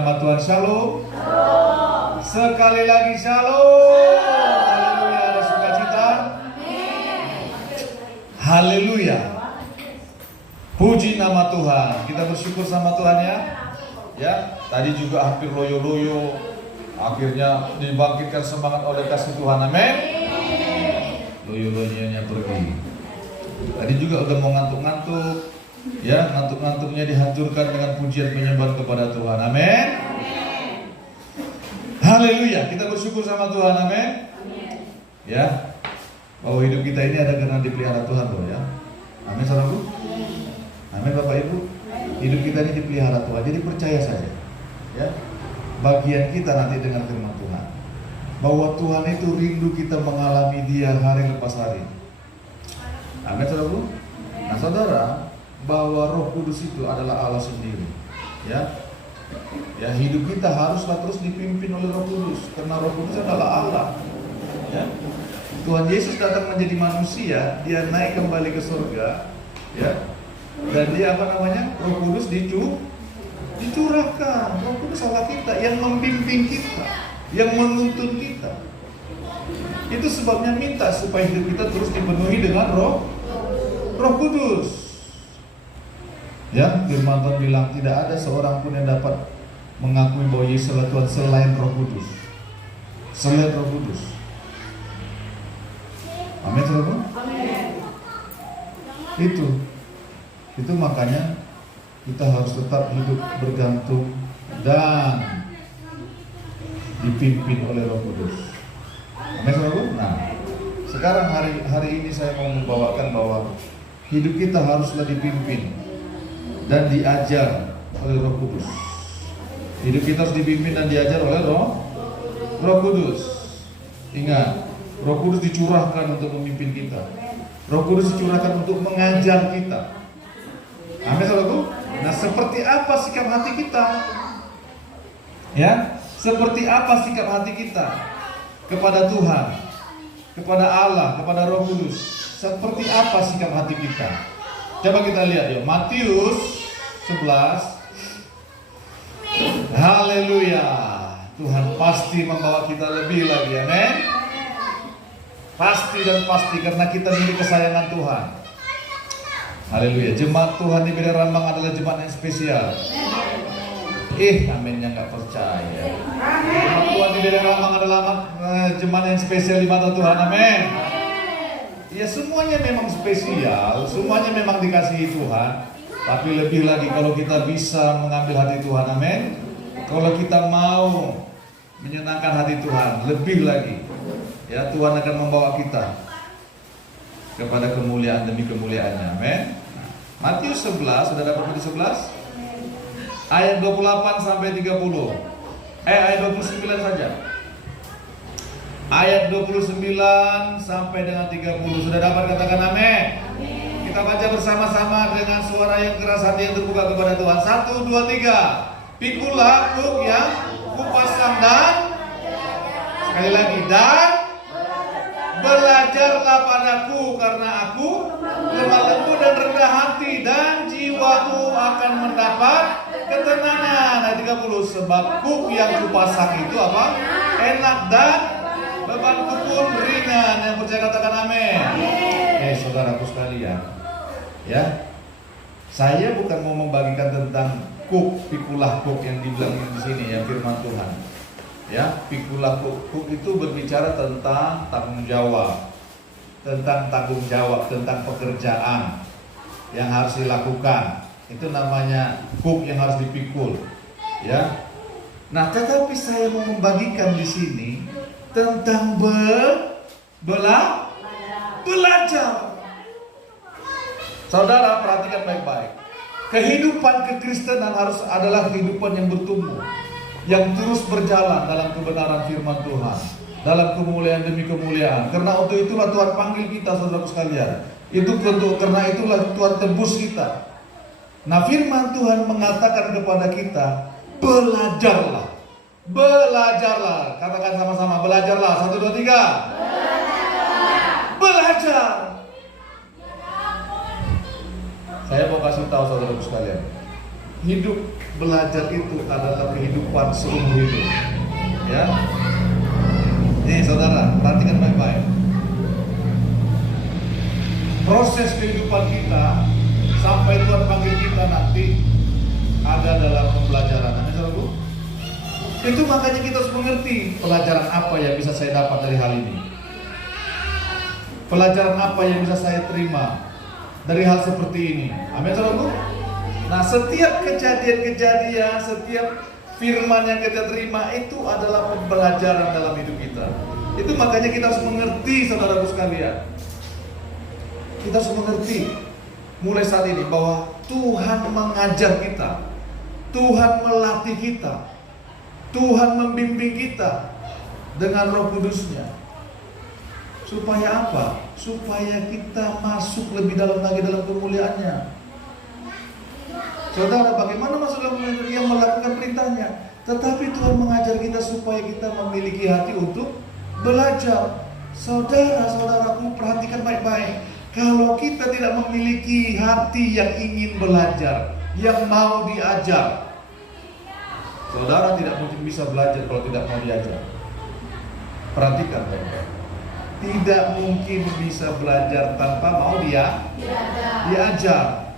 nama Tuhan. Shalom. Sekali lagi shalom. Haleluya. Ada sukacita. Haleluya. Puji nama Tuhan. Kita bersyukur sama Tuhan ya. Ya, tadi juga hampir loyo-loyo, akhirnya dibangkitkan semangat oleh kasih Tuhan. Amin. Loyo-loyonya pergi. Tadi juga udah mau ngantuk-ngantuk. Ya, ngantuk-ngantuknya dihancurkan dengan pujian penyembahan kepada Tuhan. Amin. Haleluya. Kita bersyukur sama Tuhan. Amin. Ya, bahwa hidup kita ini ada karena dipelihara Tuhan loh ya. Amin saudaraku. Amin Bapak Ibu. Hidup kita ini dipelihara Tuhan. Jadi percaya saja. Ya. Bagian kita nanti dengar firman Tuhan. Bahwa Tuhan itu rindu kita mengalami Dia hari lepas hari. Amin saudaraku. Nah saudara, bahwa Roh Kudus itu adalah Allah sendiri. Ya. Ya, hidup kita haruslah terus dipimpin oleh Roh Kudus karena Roh Kudus adalah Allah. Ya. Tuhan Yesus datang menjadi manusia, Dia naik kembali ke surga, ya. Dan Dia Roh Kudus dicurahkan. Roh Kudus Allah kita yang membimbing kita, yang menuntun kita. Itu sebabnya minta supaya hidup kita terus dipenuhi dengan Roh Kudus. Ya, firman Tuhan bilang tidak ada seorang pun yang dapat mengakui bahwa Yesus adalah Tuhan selain Roh Kudus. Selain Roh Kudus. Amin, saudara. Itu makanya kita harus tetap hidup bergantung dan dipimpin oleh Roh Kudus. Amin, saudara. Nah, sekarang hari ini saya mau membawakan bahwa hidup kita haruslah dipimpin dan diajar oleh Roh Kudus. Hidup kita harus dipimpin dan diajar oleh Roh Kudus. Ingat, Roh Kudus dicurahkan untuk memimpin kita. Roh Kudus dicurahkan untuk mengajar kita. Amin saudaraku. Nah, seperti apa sikap hati kita? Ya, seperti apa sikap hati kita kepada Tuhan, kepada Allah, kepada Roh Kudus? Seperti apa sikap hati kita? Coba kita lihat yuk, Matius 11. Haleluya. Tuhan pasti membawa kita lebih lagi, amin. Pasti dan pasti karena kita milik kesayangan Tuhan. Haleluya. Jemaat Tuhan di Bidang Rambang adalah jemaat yang spesial. Aminnya nggak percaya. Jemaat Tuhan di Bidang Rambang adalah jemaat yang spesial di mata Tuhan, amin. Ya, semuanya memang spesial, semuanya memang dikasihi Tuhan. Tapi lebih lagi kalau kita bisa mengambil hati Tuhan, amin. Kalau kita mau menyenangkan hati Tuhan, lebih lagi, ya, Tuhan akan membawa kita kepada kemuliaan demi kemuliaannya, amin. Matius 11, sudah dapat Matius 11? Ayat 28 sampai 30. Ayat 29 saja. Ayat 29 sampai dengan 30. Sudah dapat, katakan amin. Kita baca bersama-sama dengan suara yang keras, hati yang terbuka kepada Tuhan. 1, 2, 3. Pikulah kuk yang kupasang dan sekali lagi dan belajarlah padaku karena aku lemah lembut dan rendah hati dan jiwamu akan mendapat ketenangan. Ayat 30. Sebab kuk yang kupasang itu apa? Enak dan bebanku pun ringan. Yang percaya katakan amin. Saudaraku sekalian, ya, saya bukan mau membagikan tentang pikulah kuk yang dibilang di sini ya, firman Tuhan. Ya, pikulah kuk itu berbicara tentang tanggung jawab, tentang pekerjaan yang harus dilakukan. Itu namanya kuk yang harus dipikul. Ya. Nah, tetapi saya mau membagikan di sini tentang belajar. Saudara, perhatikan baik-baik. Kehidupan kekristenan adalah kehidupan yang bertumbuh, yang terus berjalan dalam kebenaran firman Tuhan, dalam kemuliaan demi kemuliaan. Karena untuk itulah Tuhan panggil kita, saudara sekalian. Karena itulah Tuhan tebus kita. Nah, firman Tuhan mengatakan kepada kita, belajarlah. Belajarlah. Katakan sama-sama, belajarlah. 1, 2, 3. Belajar. Saya mau kasih tahu saudara sekalian, hidup belajar itu adalah kehidupan seumur hidup. Ya. Nih saudara, perhatikan baik-baik. Proses kehidupan kita sampai Tuhan panggil kita nanti ada dalam pembelajaran. Amin, saudaraku. Itu makanya kita harus mengerti pelajaran apa yang bisa saya dapat dari hal ini. Pelajaran apa yang bisa saya terima dari hal seperti ini. Amin, saudaraku. Nah, setiap kejadian-kejadian, setiap firman yang kita terima itu adalah pembelajaran dalam hidup kita. Itu makanya kita harus mengerti, saudaraku sekalian. Kita harus mengerti mulai saat ini bahwa Tuhan mengajar kita, Tuhan melatih kita, Tuhan membimbing kita dengan Roh Kudus-Nya. Supaya apa? Supaya kita masuk lebih dalam lagi dalam kemuliaan-Nya. Saudara, bagaimana masuk dalam kemuliaan yang melakukan perintahnya? Tetapi Tuhan mengajar kita supaya kita memiliki hati untuk belajar. Saudara-saudaraku, perhatikan baik-baik. Kalau kita tidak memiliki hati yang ingin belajar, yang mau diajar, saudara tidak mungkin bisa belajar kalau tidak mau diajar. Perhatikan baik-baik. Tidak mungkin bisa belajar tanpa mau diajar.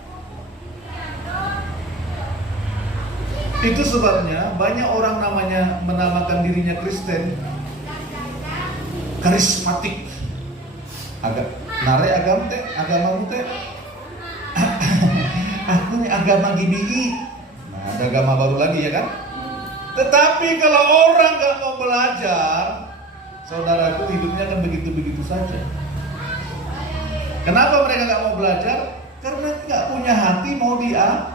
Itu sebabnya banyak orang menamakan dirinya Kristen, karismatik. Agamamu teh. Aku nih agama GBI. Nah, ada agama baru lagi ya kan? Tetapi kalau orang gak mau belajar, saudaraku, hidupnya kan begitu-begitu saja. Kenapa mereka gak mau belajar? Karena gak punya hati mau diajar.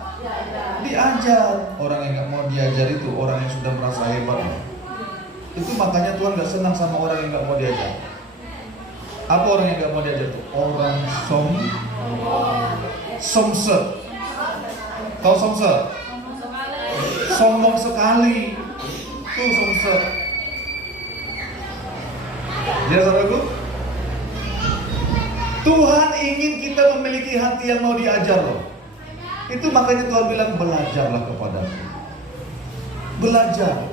Orang yang gak mau diajar itu orang yang sudah merasa hebat. Itu makanya Tuhan gak senang sama orang yang gak mau diajar. Apa orang yang gak mau diajar itu? Orang somse. Tahu somse? Sombong sekali. Itu somse. Ya saudaraku, Tuhan ingin kita memiliki hati yang mau diajar loh. Itu makanya Tuhan bilang belajarlah kepadaku. Belajar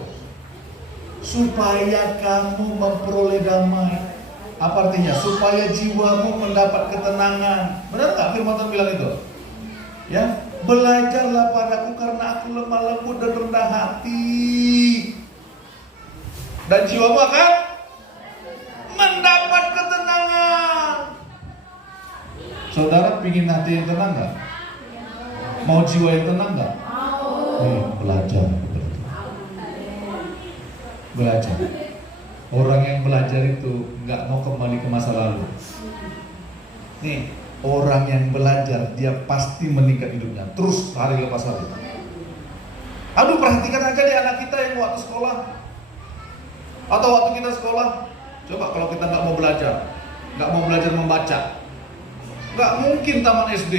supaya kamu memperoleh damai. Apa artinya? Supaya jiwamu mendapat ketenangan. Benar tak firman Tuhan bilang itu? Ya, belajarlah padaku karena aku lemah lembut dan rendah hati, dan jiwamu akan mendapat ketenangan. Saudara pingin hati yang tenang gak? Mau jiwa yang tenang gak? Belajar. Belajar. Orang yang belajar itu nggak mau kembali ke masa lalu. Nih, orang yang belajar dia pasti meningkat hidupnya terus hari lepas hari. Aduh, perhatikan aja deh anak kita yang waktu sekolah atau waktu kita sekolah. Coba kalau kita nggak mau belajar membaca, nggak mungkin taman SD.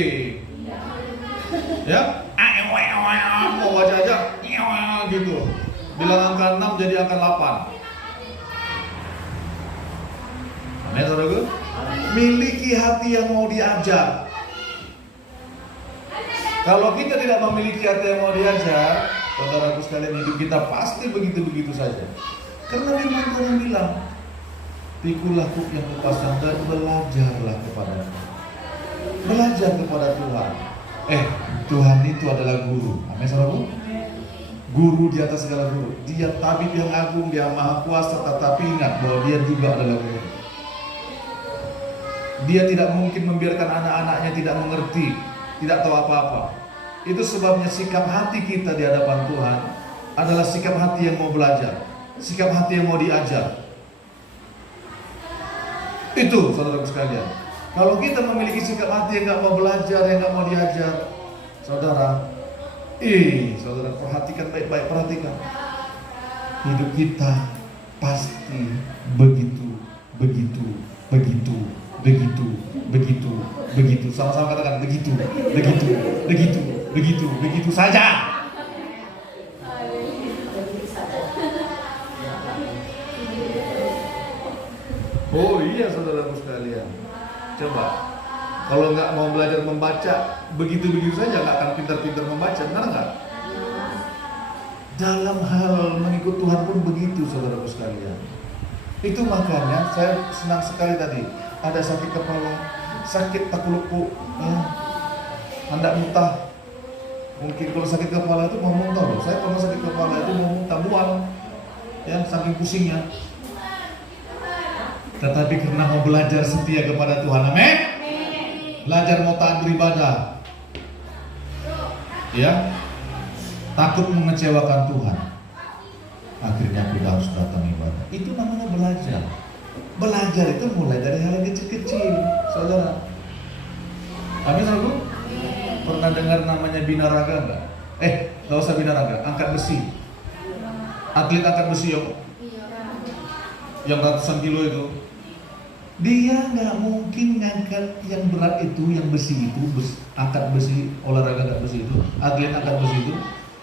Ya, mau baca aja gitu. Bilang angka 6 jadi angka 8. Amin, saudaraku. Miliki hati yang mau diajar. Kalau kita tidak memiliki hati yang mau diajar, saudaraku sekalian, hidup kita pasti begitu-begitu saja. Karena firman Tuhan bilang, pikulah kuk yang kupasang dan belajarlah kepada-Nya. Belajar kepada Tuhan. Tuhan itu adalah guru. Amin, saudaraku. Guru di atas segala guru. Dia tabib yang agung, dia maha kuasa. Tetapi ingat bahwa dia juga adalah guru. Dia tidak mungkin membiarkan anak-anaknya tidak mengerti, tidak tahu apa-apa. Itu sebabnya sikap hati kita di hadapan Tuhan adalah sikap hati yang mau belajar, sikap hati yang mau diajar. Itu saudara sekalian. Kalau kita memiliki sikap hati yang gak mau belajar, yang gak mau diajar, saudara, perhatikan baik-baik, perhatikan. Hidup kita pasti begitu. Sama-sama katakan begitu saja. Oh iya, saudaraku sekalian. Coba, kalau nggak mau belajar membaca, begitu saja nggak akan pintar-pintar membaca, benar nggak? Dalam hal mengikut Tuhan pun begitu, saudaraku sekalian. Itu makanya saya senang sekali tadi. Ada sakit kepala, sakit takuluku, ya, hendak muntah. Mungkin kalau sakit kepala itu mau muntah loh. Saya kalau sakit kepala itu mau muntah, mual, ya, saking pusingnya. Tetapi karena mau belajar setia kepada Tuhan, amin. Belajar mau taat beribadah, ya, takut mengecewakan Tuhan. Akhirnya aku harus datang ibadah. Itu namanya belajar. Belajar itu mulai dari hal yang kecil-kecil, saudara. Amin, saudara. Pernah dengar namanya binaraga enggak? Nggak usah binaraga, angkat besi. Atlet angkat besi yang ratusan kilo itu. Dia nggak mungkin ngangkat yang berat itu, yang besi itu, angkat besi, olahraga angkat besi itu, atlet angkat besi itu,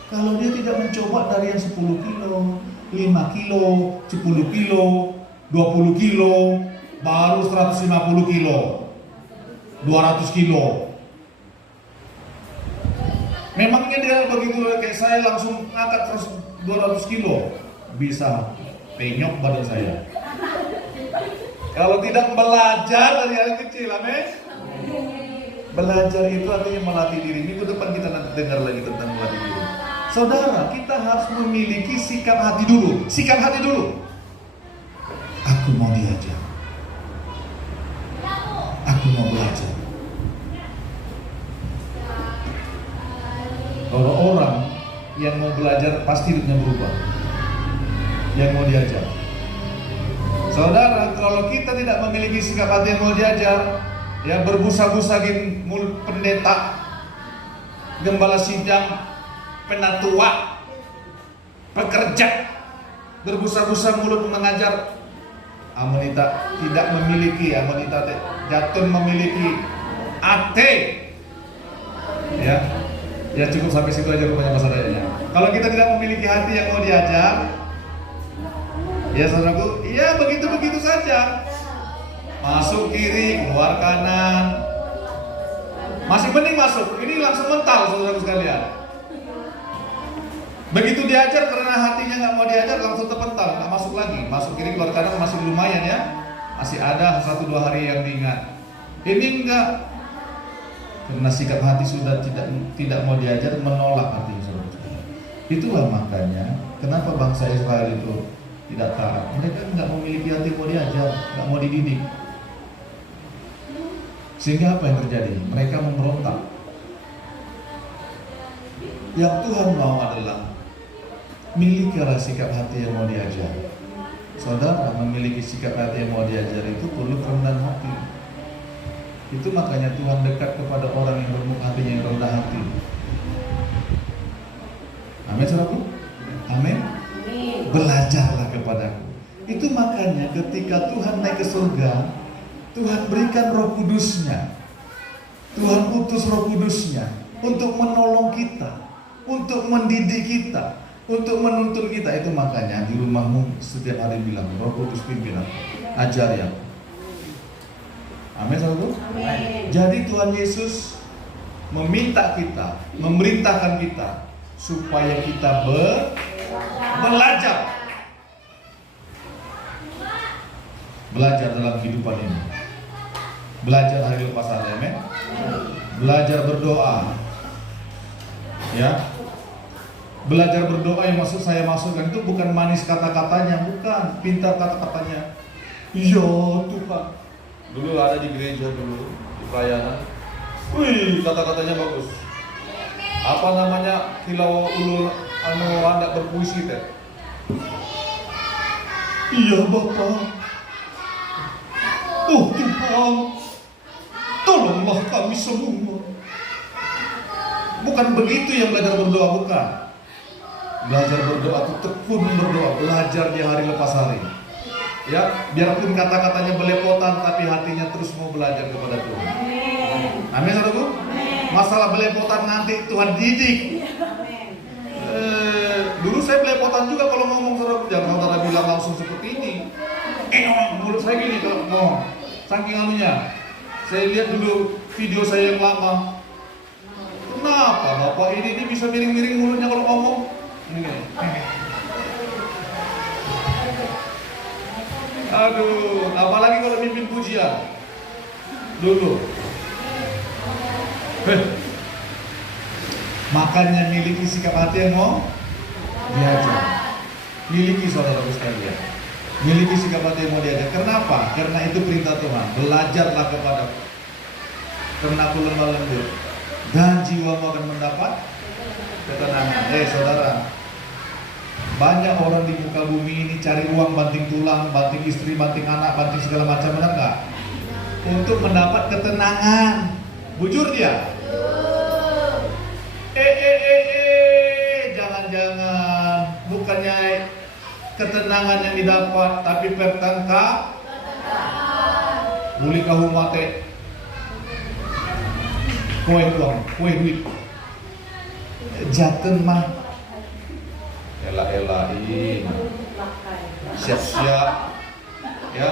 kalau dia tidak mencoba dari yang 10 kilo, 5 kilo, 10 kilo, 20 kilo, baru 150 kilo, 200 kilo. Memangnya dia begitu kayak saya langsung angkat 200 kilo, bisa penyok badan saya. Kalau tidak belajar dari hal kecil, amin. Belajar itu artinya melatih diri. Minggu depan kita nanti dengar lagi tentang melatih diri. Saudara, kita harus memiliki sikap hati dulu. Sikap hati dulu. Aku mau diajar. Aku mau belajar. Kalau orang yang mau belajar pasti hidupnya berubah. Yang mau diajar. Saudara, kalau kita tidak memiliki sikap hati yang mau diajar, ya, berbusa-busa di mulut pendeta, gembala sidang, penatua, pekerja, berbusa-busa mulut mengajar. Amonita tidak memiliki, Amonita jatun memiliki ate. Ya cukup sampai situ aja rupanya masalahnya. Kalau kita tidak memiliki hati yang mau diajar, ya saudaraku, ya begitu-begitu saja. Masuk kiri, keluar kanan. Masih mending masuk, ini langsung mental saudaraku sekalian. Begitu diajar karena hatinya nggak mau diajar, langsung terpental, nggak masuk lagi. Masuk kiri, keluar kanan masih lumayan ya. Masih ada 1-2 hari yang diingat. Ini enggak. Karena sikap hati sudah tidak mau diajar, menolak hati saudara. Itulah makanya kenapa bangsa Israel itu tidak taat. Mereka nggak memiliki hati mau diajar, nggak mau dididik. Sehingga apa yang terjadi? Mereka memberontak. Yang Tuhan mau adalah milikilah sikap hati yang mau diajar. Saudara, memiliki sikap hati yang mau diajar itu perlu kerendahan hati. Itu makanya Tuhan dekat kepada orang yang bermuka hatinya yang rendah hati. Amin, saudaraku? Amin. Belajarlah kepadaku. Itu makanya ketika Tuhan naik ke surga, Tuhan berikan Roh Kudus-Nya. Tuhan utus Roh Kudus-Nya untuk menolong kita, untuk mendidik kita, untuk menuntun kita. Itu makanya di rumahmu setiap hari bilang, Roh Kudus pimpin aku, ajari aku. Amin, saudara. Jadi Tuhan Yesus meminta kita, memerintahkan kita supaya kita belajar dalam kehidupan ini. Belajar hari lepas hari, amin. Belajar berdoa, ya. Belajar berdoa yang maksud saya maksudkan itu bukan manis kata-katanya, bukan pintar kata-katanya. Ya Tuhan. Dulu ada di gereja dulu, di pelayanan. Wih, kata-katanya bagus. Apa namanya? Kilau ulul hendak berpuisi teh. Iya Bapak. Oh Tuhan, tolonglah kami semua. Bukan begitu yang belajar berdoa, bukan. Belajar berdoa itu tekun berdoa, belajar di hari lepas hari. Ya, biarpun kata-katanya belepotan, tapi hatinya terus mau belajar kepada Tuhan. Amin, saudaraku. Masalah belepotan nanti Tuhan didik. Dulu saya belepotan juga kalau ngomong, saudaraku. Jangan saudara bilang langsung seperti ini. Menurut saya gini kalau ngomong, saking anunya. Saya lihat dulu video saya yang lama. Kenapa Bapak ini bisa miring-miring mulutnya kalau ngomong? Aduh, apalagi kalau mimpin pujian dulu. Makanya miliki sikap hati yang mau diajar. Miliki saudara sekalian. Miliki sikap hati yang mau diajar. Kenapa? Karena itu perintah Tuhan. Belajarlah kepada. Karena aku lemah lembut dan jiwamu akan mendapat ketenangan. Saudara, banyak orang di muka bumi ini cari uang, banting tulang, banting istri, banting anak, banting segala macam, benar nggak? Untuk mendapat ketenangan. Bujur dia. Jangan-jangan bukannya ketenangan yang didapat, tapi pertangkap. Uli kahumate. Kue uang, kue duit. Jaten mah. Ela-elain. Siap-siap. Ya.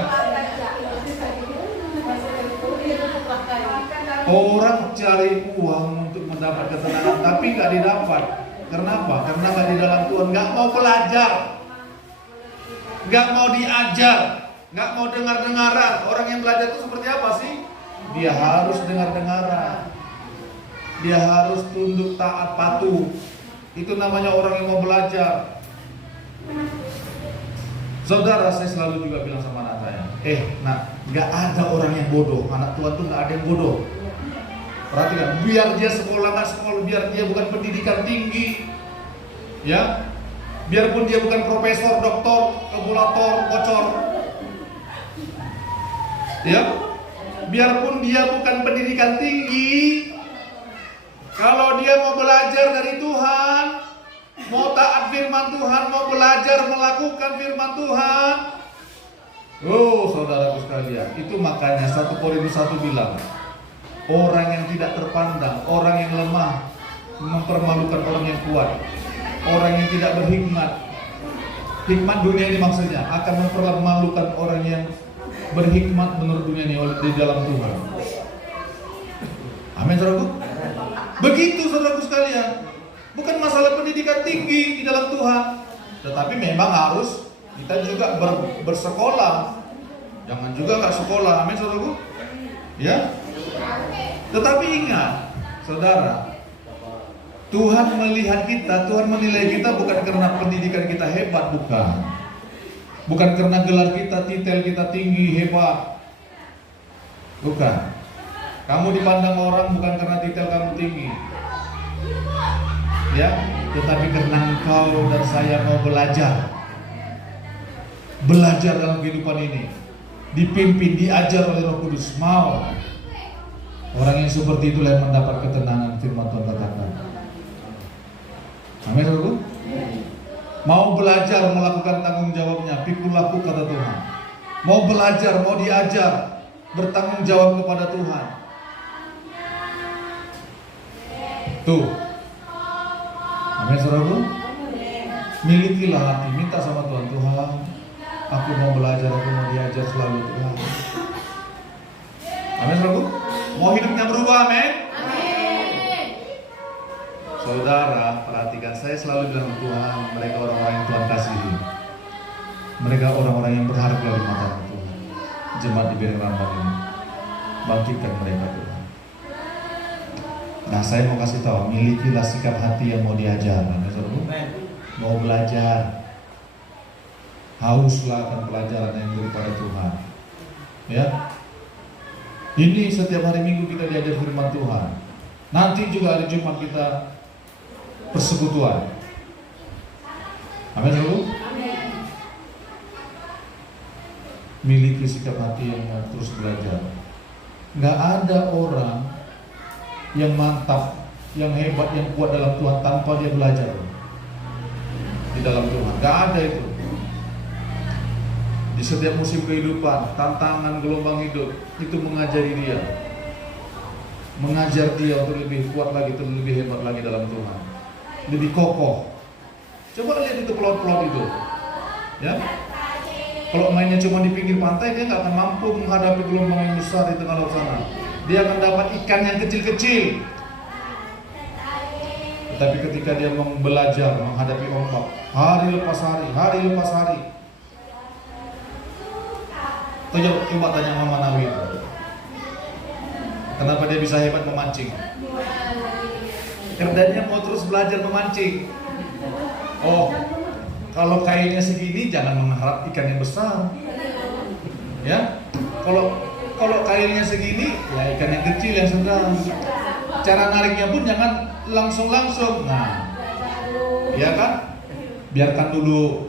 Orang cari uang untuk mendapat ketenangan, tapi nggak didapat. Kenapa? Karena nggak di dalam Tuhan, nggak mau belajar, nggak mau diajar, nggak mau dengar-dengaran. Orang yang belajar itu seperti apa sih? Dia harus dengar-dengaran, dia harus tunduk, taat, patuh. Itu namanya orang yang mau belajar. Saudara, saya selalu juga bilang sama anak saya, nggak ada orang yang bodoh. Anak Tuhan tuh nggak ada yang bodoh. Perhatikan, biar dia sekolah nggak sekolah, biar dia bukan pendidikan tinggi, ya, biarpun dia bukan profesor, doktor, kalkulator, bocor, ya, biarpun dia bukan pendidikan tinggi, kalau dia mau belajar dari Tuhan, mau taat firman Tuhan, mau belajar melakukan firman Tuhan, saudaraku sekalian, itu makanya 1 Korintus 1 bilang, orang yang tidak terpandang, orang yang lemah mempermalukan orang yang kuat, orang yang tidak berhikmat. Hikmat dunia ini maksudnya akan mempermalukan orang yang berhikmat menurut dunia ini di dalam Tuhan. Amin, saudaraku. Begitu saudaraku sekalian. Bukan masalah pendidikan tinggi di dalam Tuhan, tetapi memang harus kita juga bersekolah. Jangan juga nggak sekolah. Amin, saudaraku. Ya. Tetapi ingat, saudara, Tuhan melihat kita, Tuhan menilai kita bukan karena pendidikan kita hebat, bukan. Bukan karena gelar kita, titel kita tinggi, hebat. Bukan. Kamu dipandang orang bukan karena titel kamu tinggi. Ya, tetapi karena engkau dan saya mau belajar. Belajar dalam kehidupan ini. Dipimpin, diajar oleh Roh Kudus, mau. Orang yang seperti itulah yang mendapat ketenangan, firman Tuhan katakan. Amin, saudaraku. Mau belajar melakukan tanggung jawabnya, pikul laku kata Tuhan. Mau belajar, mau diajar, bertanggung jawab kepada Tuhan. Tuh. Amin, saudaraku. Milikilah hati, minta sama Tuhan, Tuhan, aku mau belajar, aku mau diajar selalu Tuhan. Amin, saudaraku. Mau hidupnya berubah, amin? Amin. Saudara, perhatikan, saya selalu bilang Tuhan, mereka orang-orang yang Tuhan kasihi. Mereka orang-orang yang berharga di mata Tuhan. Jemaat di Bereng Rambang ini, bangkitkan mereka Tuhan. Nah, saya mau kasih tahu, milikilah sikap hati yang mau diajar. Mau belajar, hauslah akan pelajaran yang daripada Tuhan. Ya. Ini setiap hari Minggu kita diajar firman Tuhan. Nanti juga hari Jumat kita persekutuan. Amin, saudara. Miliki sikap hati yang terus belajar. Nggak ada orang yang mantap, yang hebat, yang kuat dalam Tuhan tanpa dia belajar di dalam Tuhan. Nggak ada itu. Di setiap musim kehidupan, tantangan gelombang hidup itu mengajari dia, mengajar dia untuk lebih kuat lagi, untuk lebih hebat lagi dalam Tuhan, lebih kokoh. Coba lihat itu pelot-pelot itu, ya. Kalau mainnya cuma di pinggir pantai, dia nggak akan mampu menghadapi gelombang yang besar di tengah laut sana. Dia akan dapat ikan yang kecil-kecil. Tapi ketika dia belajar menghadapi ombak, hari lepas hari. Coba tanya Mama Nawi, kenapa dia bisa hebat memancing? Karena dia mau terus belajar memancing. Oh, kalau kainnya segini jangan mengharap ikan yang besar. Ya, kalau kainnya segini, ya ikan yang kecil yang sedang. Cara nariknya pun jangan langsung. Nah, ya kan? Biarkan dulu.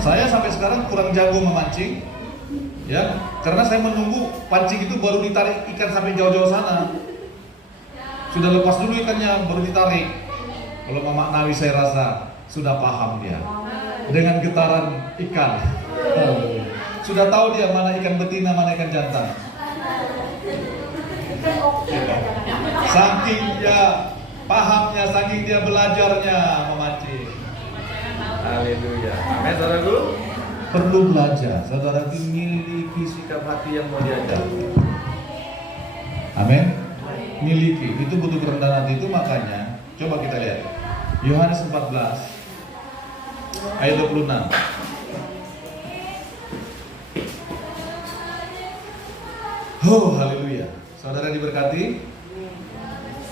Saya sampai sekarang kurang jago memancing, ya, karena saya menunggu pancing itu baru ditarik ikan sampai jauh-jauh sana. Sudah lepas dulu ikannya baru ditarik. Kalau Mama Nawi saya rasa sudah paham dia dengan getaran ikan. Sudah tahu dia mana ikan betina, mana ikan jantan. Saking dia pahamnya, saking dia belajarnya memancing. Haleluya. Amin, saudaraku. Perlu belajar, saudaraku, miliki sikap hati yang mau diajar. Amin. Miliki, itu butuh kerendahan hati. Itu makanya coba kita lihat Yohanes 14 ayat 26. Oh, haleluya. Saudara diberkati?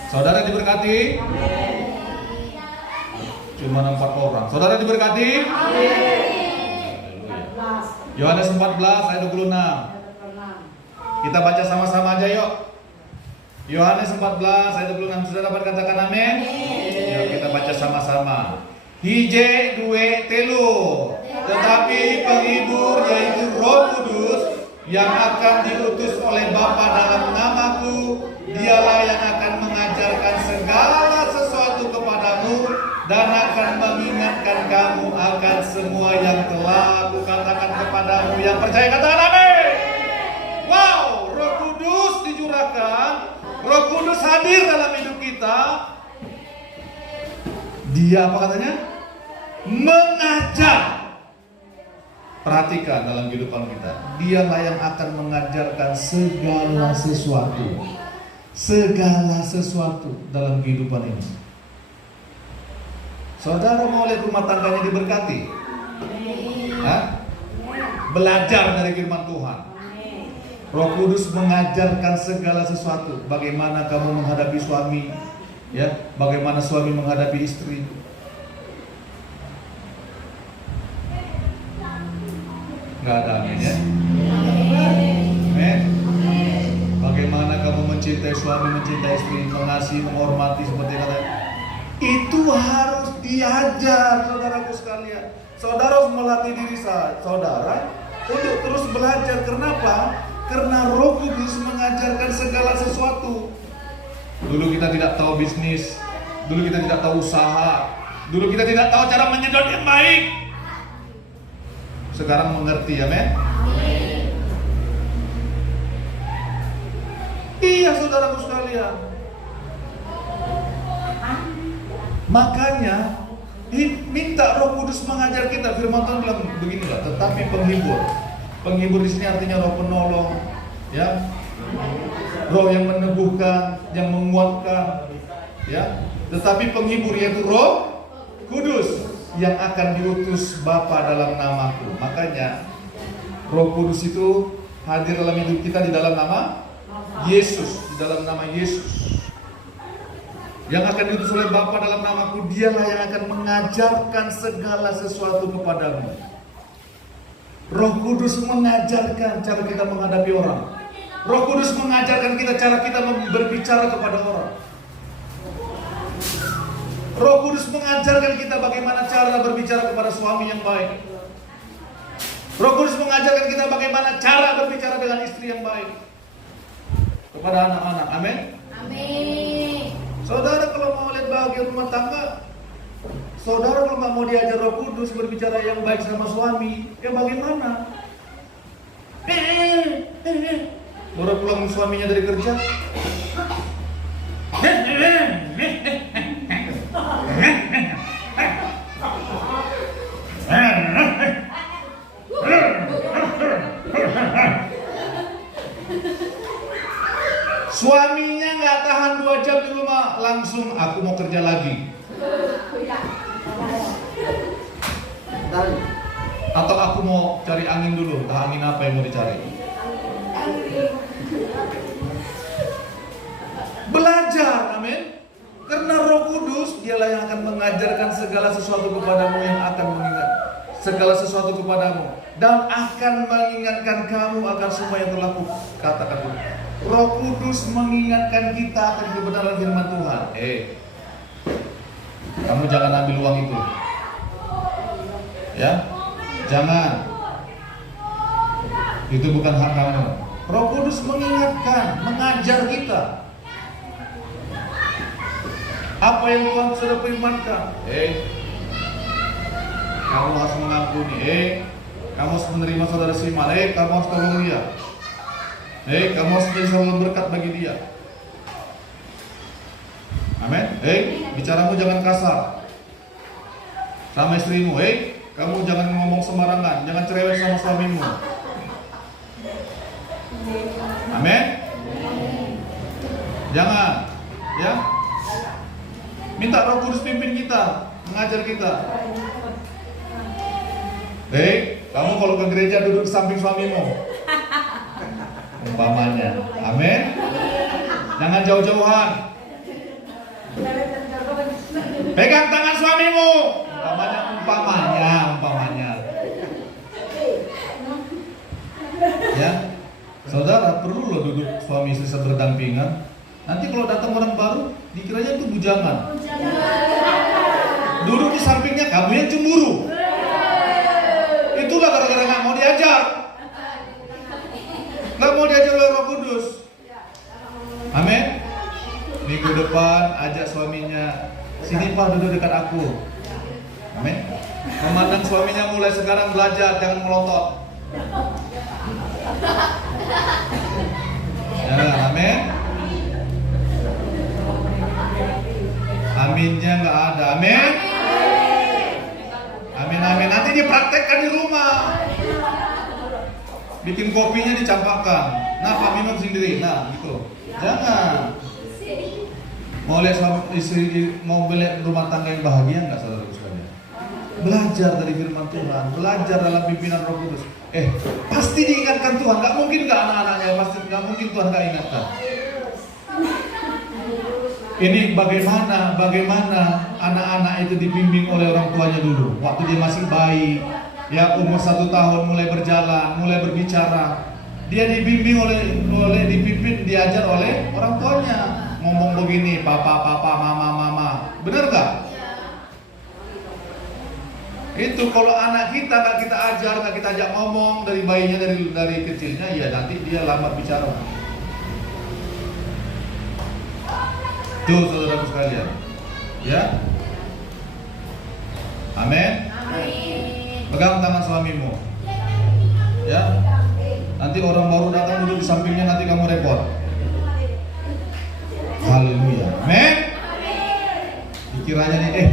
Saudara diberkati? Cuma 4 orang. Saudara diberkati? Haleluya. Yohanes 14 ayat 26. Kita baca sama-sama aja yuk. Yohanes 14 ayat 26. Sudah dapat katakan amin? Yuk kita baca sama-sama. Hije due telu. Tetapi penghibur yaitu Roh Kudus yang akan diutus oleh Bapa dalam namaku, dialah yang akan mengajarkan segala sesuatu kepadamu dan akan mengingatkan kamu akan semua yang telah kukatakan kepadamu. Yang percaya katakan amin. Wow, Roh Kudus dicurahkan, Roh Kudus hadir dalam hidup kita. Dia apa katanya? Mengajar. Perhatikan dalam kehidupan kita. Dialah yang akan mengajarkan segala sesuatu. Segala sesuatu dalam kehidupan ini. Saudara mau lihat rumah tangganya diberkati? Hah? Belajar dari firman Tuhan. Roh Kudus mengajarkan segala sesuatu. Bagaimana kamu menghadapi suami, ya? Bagaimana suami menghadapi istri. Gak ada amin ya. Amin. Bagaimana kamu mencintai suami, mencintai istri, mengasihi, menghormati seperti kata. Itu harus diajar, saudaraku sekalian. Saudara harus melatih diri saudara untuk terus belajar. Kenapa? Karena Roh Kudus mengajarkan segala sesuatu. Dulu kita tidak tahu bisnis, dulu kita tidak tahu usaha, dulu kita tidak tahu cara menyedot yang baik. Sekarang mengerti, amin. Iya, saudaraku sekalian. Makanya minta Roh Kudus mengajar kita. Firman Tuhan bilang beginilah, tetapi penghibur di sini artinya Roh penolong, ya. Roh yang meneguhkan, yang menguatkan, ya. Tetapi penghibur yaitu Roh Kudus yang akan diutus Bapa dalam namaku. Makanya Roh Kudus itu hadir dalam hidup kita di dalam nama Yesus, di dalam nama Yesus. Yang akan diutus oleh Bapa dalam namaku, dialah yang akan mengajarkan segala sesuatu kepadamu. Roh Kudus mengajarkan cara kita menghadapi orang. Roh Kudus mengajarkan kita cara kita berbicara kepada orang. Roh Kudus mengajarkan kita bagaimana cara berbicara kepada suami yang baik. Roh Kudus mengajarkan kita bagaimana cara berbicara dengan istri yang baik. Kepada anak-anak, amin. Amin. Saudara kalau mau lihat bahagia rumah tangga, saudara kalau nggak mau diajar Roh Kudus berbicara yang baik sama suami, ya bagaimana? Baru pulang suaminya dari kerja. Suaminya nggak tahan Atau aku mau cari angin dulu? Angin apa yang mau dicari? Belajar, amin. Karena Roh Kudus dialah yang akan mengajarkan segala sesuatu kepadamu, yang akan mengingat segala sesuatu kepadamu, dan akan mengingatkan kamu akan semua yang telah kukatakan. Roh Kudus mengingatkan kita akan kebenaran firman Tuhan. Kamu jangan ambil uang itu, ya, jangan. Itu bukan hak kamu. Roh Kudus mengingatkan, mengajar kita apa yang Tuhan sudah firmankan. Kamu harus mengampuni. Kamu harus menerima saudara Siman. Kamu harus tolong dia. Kamu harus menjadi saluran berkat bagi dia. Amin. Bicaramu jangan kasar sama istrimu. Kamu jangan ngomong sembarangan. Jangan cerewet sama suamimu. Amin. Jangan, ya. Minta Roh Kudus pimpin kita, mengajar kita. Kamu kalau ke gereja duduk di samping suamimu, umpamanya. Amin. Jangan jauh-jauhan. Pegang tangan suamimu, umpamanya. Ya, saudara perlu loh duduk suami istri berdampingan. Nanti kalau datang orang baru, dikiranya itu bujangan. Duduk di sampingnya, kamu yang cemburu. Itulah gara-gara nggak mau diajar. Nggak mau diajar oleh Roh Kudus. Amin. Minggu depan ajak suaminya, sini Pak duduk dekat aku. Amin. Memandang suaminya mulai sekarang belajar, jangan melotot. Jangan, amin. Aminnya nggak ada, amin. Amin. Nanti dipraktekkan di rumah. Bikin kopinya dicampakkan. Nah, Pak minum sendiri. Nah, gitu. Jangan. Mau lihat istri, mau melihat rumah tangga yang bahagia nggak, saudara sekalian? Belajar dari firman Tuhan, belajar dalam pimpinan Roh Kudus. Pasti diingatkan Tuhan. Nggak mungkin nggak anak-anaknya, pasti nggak mungkin Tuhan nggak ingatkan. Ini bagaimana anak-anak itu dibimbing oleh orang tuanya dulu. Waktu dia masih bayi, ya umur 1 tahun mulai berjalan, mulai berbicara. Dia dibimbing dipimpin, diajar oleh orang tuanya. Ngomong begini, papa, mama. Benar gak? Itu kalau anak kita nggak kita ajar, nggak kita ajak ngomong dari bayinya, dari kecilnya, ya nanti dia lambat bicara. Tuh saudaraku sekalian, ya. Amin. Pegang tangan suamimu, ya. Nanti orang baru datang duduk di sampingnya, nanti kamu repot. Haleluya. Amin. Dikiranya nih,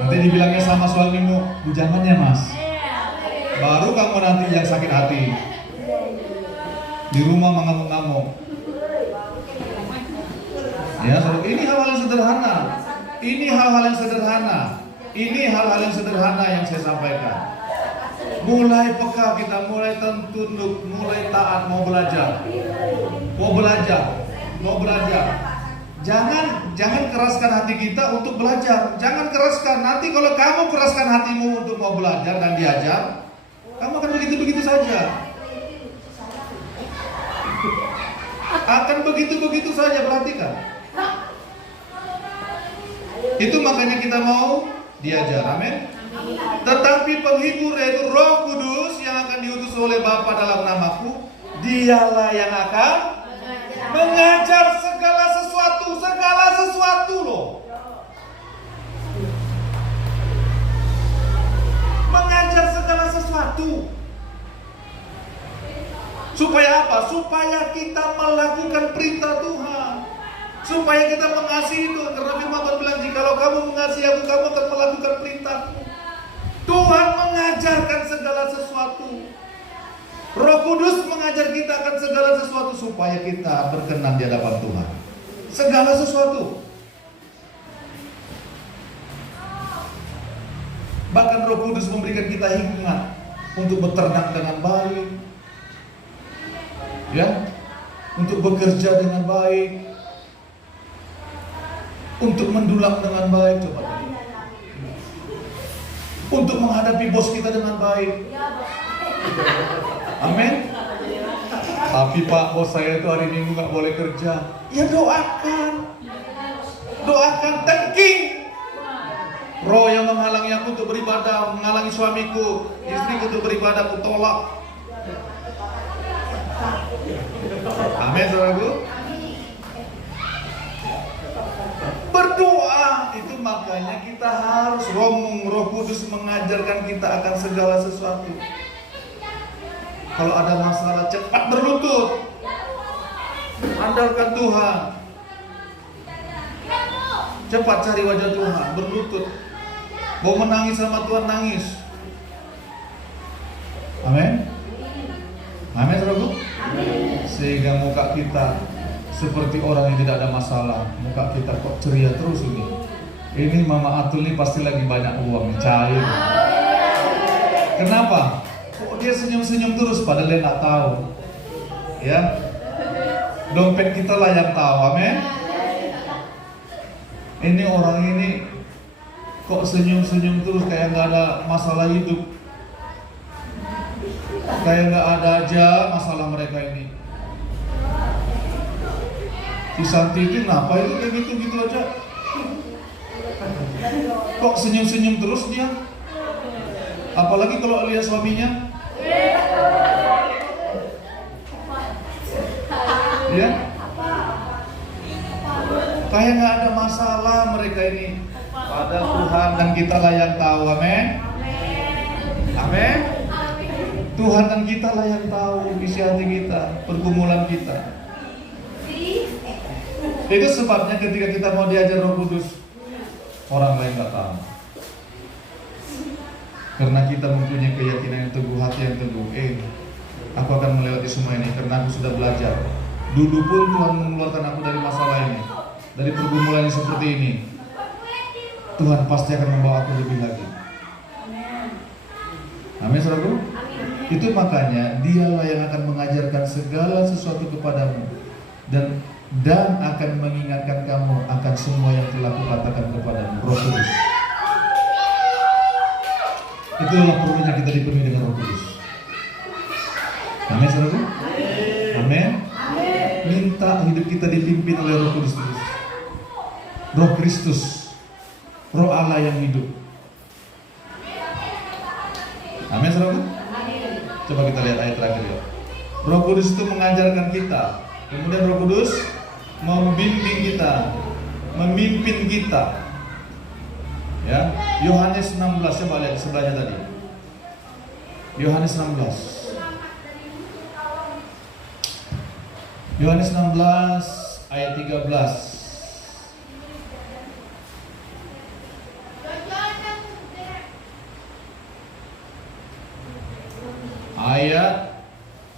nanti dibilangnya sama suamimu, bujangannya Mas. Baru kamu nanti yang sakit hati. Di rumah mengamuk-ngamuk. Ya, ini hal-hal yang sederhana. Ini hal-hal yang sederhana yang saya sampaikan. Mulai peka kita, mulai tunduk, mulai taat, mau belajar. Jangan keraskan hati kita untuk belajar. Jangan keraskan. Nanti kalau kamu keraskan hatimu untuk mau belajar dan diajar, kamu akan begitu-begitu saja. Akan begitu-begitu saja, perhatikan. Itu makanya kita mau diajar, amin. Tetapi penghibur yaitu Roh Kudus yang akan diutus oleh Bapa dalam namaku, dialah yang akan mengajar segala sesuatu loh. Mengajar segala sesuatu. Supaya apa? Supaya kita melakukan perintah Tuhan. Supaya kita mengasihi Tuhan. Karena firman Tuhan bilang, jikalau kamu mengasihi aku, kamu akan melakukan perintahku. Tuhan mengajarkan segala sesuatu. Roh Kudus mengajar kita akan segala sesuatu supaya kita berkenan di hadapan Tuhan. Segala sesuatu. Bahkan Roh Kudus memberikan kita hikmat untuk beternak dengan baik, ya, untuk bekerja dengan baik, untuk mendulang dengan baik, coba tadi. Untuk menghadapi bos kita dengan baik. Amin. Tapi Pak, bos saya itu hari Minggu nggak boleh kerja. Ya doakan, thanking. Roh yang menghalangi aku untuk beribadah, menghalangi suamiku, istriku untuk beribadah, aku tolak. Amin, saudaraku. Berdoa itu makanya kita harus Roh Kudus mengajarkan kita akan segala sesuatu. Kalau ada masalah cepat berlutut, andalkan Tuhan. Cepat cari wajah Tuhan, berlutut. Mau menangis sama Tuhan, nangis. Amin. Amin, saudaraku. Sehingga muka kita seperti orang yang tidak ada masalah. Muka kita kok ceria terus ini. Ini Mama Atul ini pasti lagi banyak uang, cair. Kenapa? Kok dia senyum-senyum terus padahal dia nggak tahu. Ya, dompet kita lah yang tahu. Amin. Ini orang ini kok senyum-senyum terus kayak nggak ada masalah hidup, kayak nggak ada aja masalah mereka ini. Si Santi itu kenapa itu kayak gitu-gitu aja? Kok senyum-senyum terus dia? Apalagi kalau lihat suaminya. Ya? Kayak nggak ada masalah mereka ini. Pada Tuhan dan kita lah yang tahu. Amin. Amin. Tuhan dan kita lah yang tahu isi hati kita, pergumulan kita. Itu sebabnya ketika kita mau diajar Roh Kudus, orang lain nggak tahu. Karena kita mempunyai keyakinan yang teguh, hati yang teguh. Aku akan melewati semua ini karena aku sudah belajar. Dulu pun Tuhan mengeluarkan aku dari masalah ini, dari pergumulan yang seperti ini. Tuhan pasti akan membawa aku lebih lagi. Amin, saudaraku. Itu makanya Dialah yang akan mengajarkan segala sesuatu kepadamu dan akan mengingatkan kamu akan semua yang telah kukatakan kepadamu. Roh Kudus. Itulah perlunya kita dipenuhi dengan Roh Kudus. Amin, saudaraku. Amin. Minta hidup kita dipimpin oleh Roh Kudus terus. Roh Kristus, Roh Allah yang hidup. Amin, saudaraku. Coba kita lihat ayat terakhir ya. Roh Kudus itu mengajarkan kita. Kemudian Roh Kudus membimbing kita, memimpin kita. Ya, Yohanes 16, coba lihat sebelahnya tadi. Yohanes 16. Yohanes 16 ayat 13. Ayat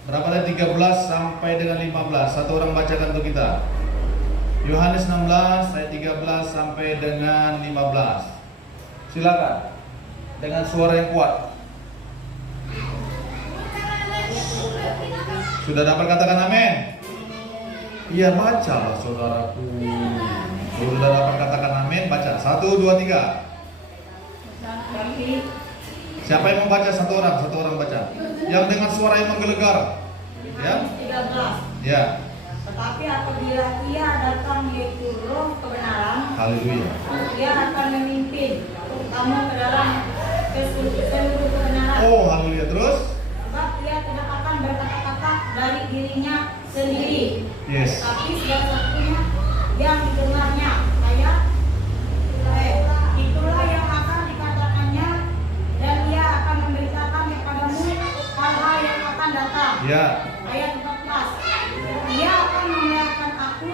berapa tadi? 13 sampai dengan 15. Satu orang bacakan untuk kita. Yohanes 16 ayat 13 sampai dengan 15. Silakan. Dengan suara yang kuat. Sudah dapat katakan amin? Iya, bacalah saudaraku. Kalau sudah dapat katakan amin, baca. 1, 2, 3. Siapa yang membaca? Satu orang baca. Yang dengan suara yang menggelegar. Ya. 13. Ya. Tetapi apabila Ia datang yaitu Roh kebenaran, Haleluya. Ia akan memimpin kamu ke dalam seluruh kebenaran. Oh, haleluya. Terus? Sebab Ia tidak akan berkata-kata dari dirinya sendiri. Yes. Tapi segala-satunya yang didengarnya, itulah yang akan dikatakannya, dan Ia akan memberitakan kepadamu hal-hal yang akan datang. Ya. Ayat 14. Ia akan memuliakan aku,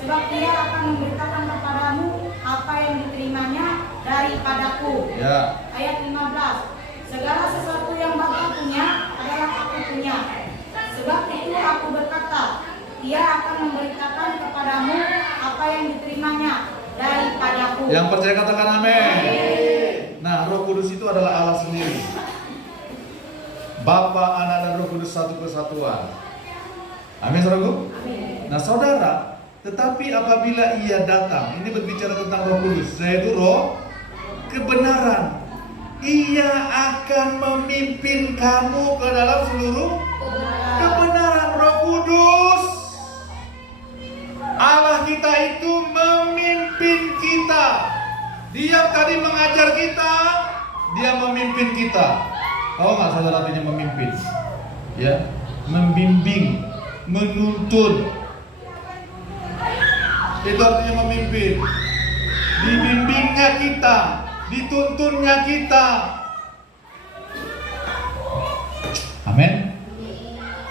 sebab Ia akan memberitakan kepadamu apa yang diterimanya daripadaku. Ya. Ayat 15. Segala sesuatu yang Bapa punya adalah aku punya. Sebab itu aku berkata, Ia akan memberitakan kepadamu apa yang diterimanya daripadaku. Yang percaya katakan amin. Nah, Roh Kudus itu ada Bapa, Anak, dan Roh Kudus satu kesatuan. Amin, saudaraku. Nah, saudara, tetapi apabila ia datang, ini berbicara tentang Roh Kudus, yaitu Roh kebenaran. Ia akan memimpin kamu ke dalam seluruh kebenaran. Roh Kudus, Allah kita itu memimpin kita. Dia tadi mengajar kita, dia memimpin kita. Tahu nggak saudara artinya memimpin? Ya, membimbing, menuntun. Itu artinya memimpin. Dibimbingnya kita, dituntunnya kita. Amin.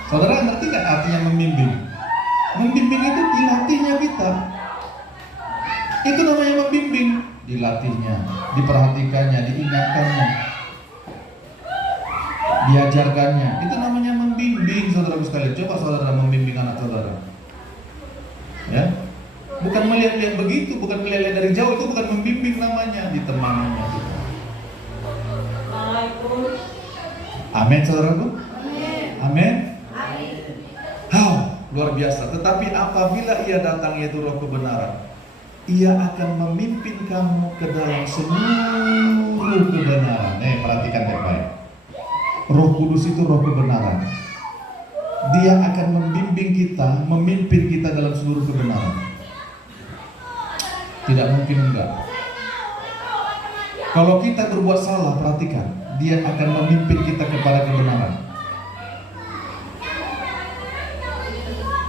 Saudara ngerti nggak artinya membimbing? Membimbing itu dilatihnya kita. Itu namanya membimbing. Dilatihnya, diperhatikannya, diingatkannya, diajarkannya. Itu namanya membimbing, saudaraku sekalian. Coba saudara membimbing anak saudara. Ya, bukan melihat-lihat begitu, bukan melihat dari jauh, itu bukan membimbing namanya, ditemaninya gitu. Amin, saudaraku. Amin. Luar biasa. Tetapi apabila ia datang, yaitu Roh kebenaran, ia akan memimpin kamu ke dalam seluruh kebenaran. Perhatikan baik-baik. Roh Kudus itu Roh kebenaran. Dia akan membimbing kita, memimpin kita dalam seluruh kebenaran. Tidak mungkin enggak. Kalau kita berbuat salah, perhatikan, dia akan memimpin kita kepada kebenaran.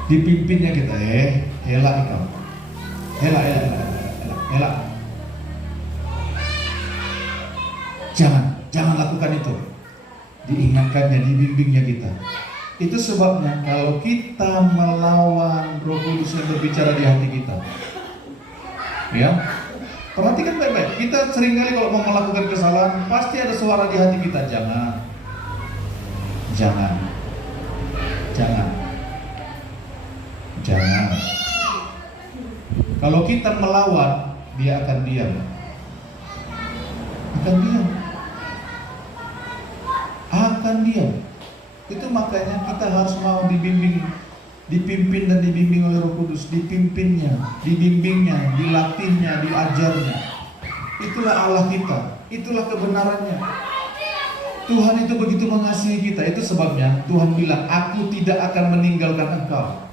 Dipimpinnya kita, elak engkau. Elak. Jangan lakukan itu. Diingatkannya, dibimbingnya kita. Itu sebabnya kalau kita melawan Roh Kudus yang berbicara di hati kita, ya, perhatikan baik-baik. Kita seringkali kalau mau melakukan kesalahan, pasti ada suara di hati kita, jangan. Kalau kita melawan, dia akan diam. Akan diam. Itu makanya kita harus mau dibimbing, dipimpin dan dibimbing oleh Roh Kudus, dipimpinnya, dibimbingnya, dilatihnya, diajarnya. Itulah Allah kita, itulah kebenarannya. Tuhan itu begitu mengasihi kita. Itu sebabnya Tuhan bilang, aku tidak akan meninggalkan engkau.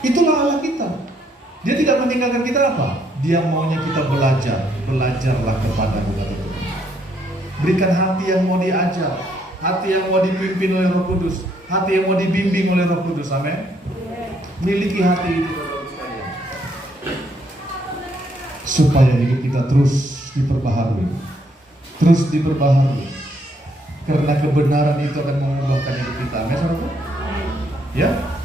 Itulah Allah kita. Dia tidak meninggalkan kita apa? Dia maunya kita belajar. Belajarlah kepada Tuhan. Berikan hati yang mau diajar, hati yang mau dipimpin oleh Roh Kudus, hati yang mau dibimbing oleh Roh Kudus. Amin. Miliki hati itu, supaya hidup kita terus diperbaharui. Karena kebenaran itu akan mengubahkan hidup kita. Amin, saudara? Ya.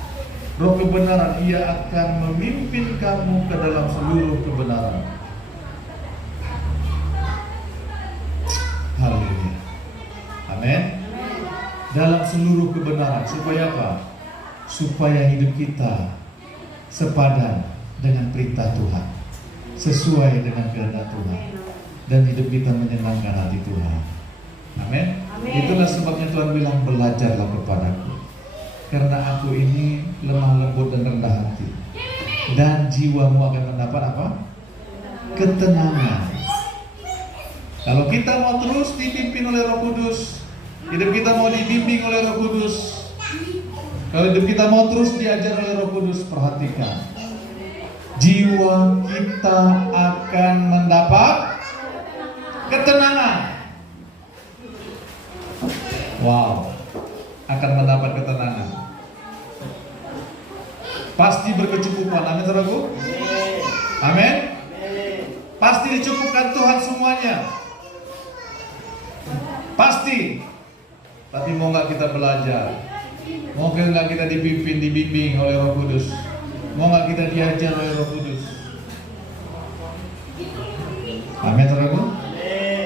Roh kebenaran, ia akan memimpin kamu ke dalam seluruh kebenaran. Haleluya. Amin. Dalam seluruh kebenaran. Supaya apa? Supaya hidup kita sepadan dengan perintah Tuhan, sesuai dengan kehendak Tuhan, dan hidup kita menyenangkan hati Tuhan. Amin. Itulah sebabnya Tuhan bilang, belajarlah kepadaku, karena aku ini lemah lembut dan rendah hati, dan jiwamu akan mendapat apa? Ketenangan. Kalau kita mau terus dipimpin oleh Roh Kudus, hidup kita mau dibimbing oleh Roh Kudus, kalau hidup kita mau terus diajar oleh Roh Kudus, perhatikan, jiwa kita akan mendapat ketenangan. Wow, akan mendapat ketenangan. Pasti berkecukupan. Amin, saudaraku. Amin. Pasti dicukupkan Tuhan semuanya. Pasti. Tapi mau nggak kita belajar? Mau nggak kita dipimpin, dibimbing oleh Roh Kudus? Mau nggak kita diajar oleh Roh Kudus? Amin, saudaraku.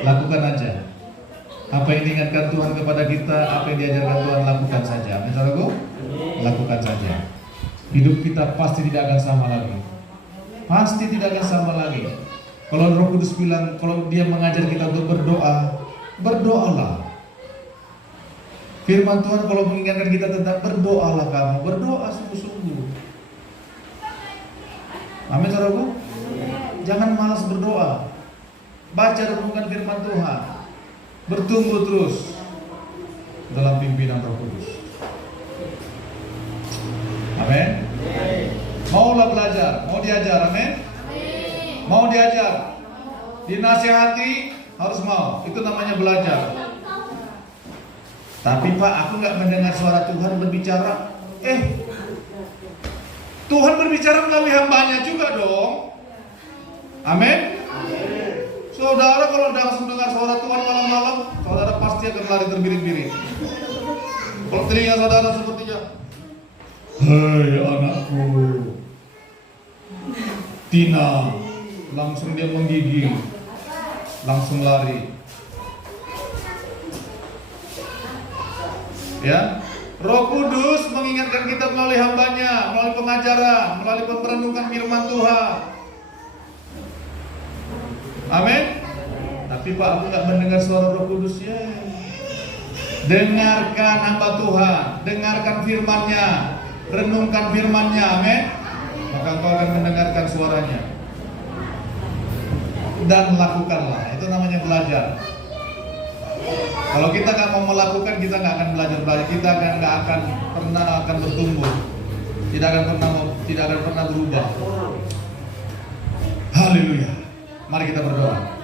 Lakukan aja. Apa yang diingatkan Tuhan kepada kita, apa yang diajarkan Tuhan, lakukan saja. Amin, saudaraku. Lakukan saja. Hidup kita pasti tidak akan sama lagi. Pasti tidak akan sama lagi. Kalau Roh Kudus bilang, kalau dia mengajar kita untuk berdoa, berdoalah. Firman Tuhan kalau mengingatkan kita tentang berdoalah kamu, berdoa sungguh-sungguh. Amin, saudaraku. Jangan malas berdoa. Baca renungkan firman Tuhan. Bertumbuh terus dalam pimpinan Roh Kudus. Amin. Maulah belajar, mau diajar, amin. Mau diajar, dinasihati harus mau. Itu namanya belajar. Tapi Pak, aku nggak mendengar suara Tuhan berbicara. Tuhan berbicara melalui hambanya juga dong. Amin. Saudara kalau langsung dengar suara Tuhan malam-malam, saudara pasti akan lari terbirit-birit. Kalau telinga saudara sepertinya, hei anakku, Tina, langsung dia menggigil, langsung lari. Ya, Roh Kudus mengingatkan kita melalui hambanya, melalui pengajaran, melalui pemerenungan firman Tuhan. Amin. Tapi Pak, aku nggak mendengar suara Roh Kudus ya. Dengarkan hamba Tuhan, dengarkan firman-Nya, renungkan firman-Nya, amin. Maka engkau akan mendengarkan suaranya. Dan lakukanlah, itu namanya belajar. Kalau kita nggak mau melakukan, kita nggak akan belajar. Kita nggak akan pernah bertumbuh, tidak akan pernah berubah. Haleluya. Mari kita berdoa.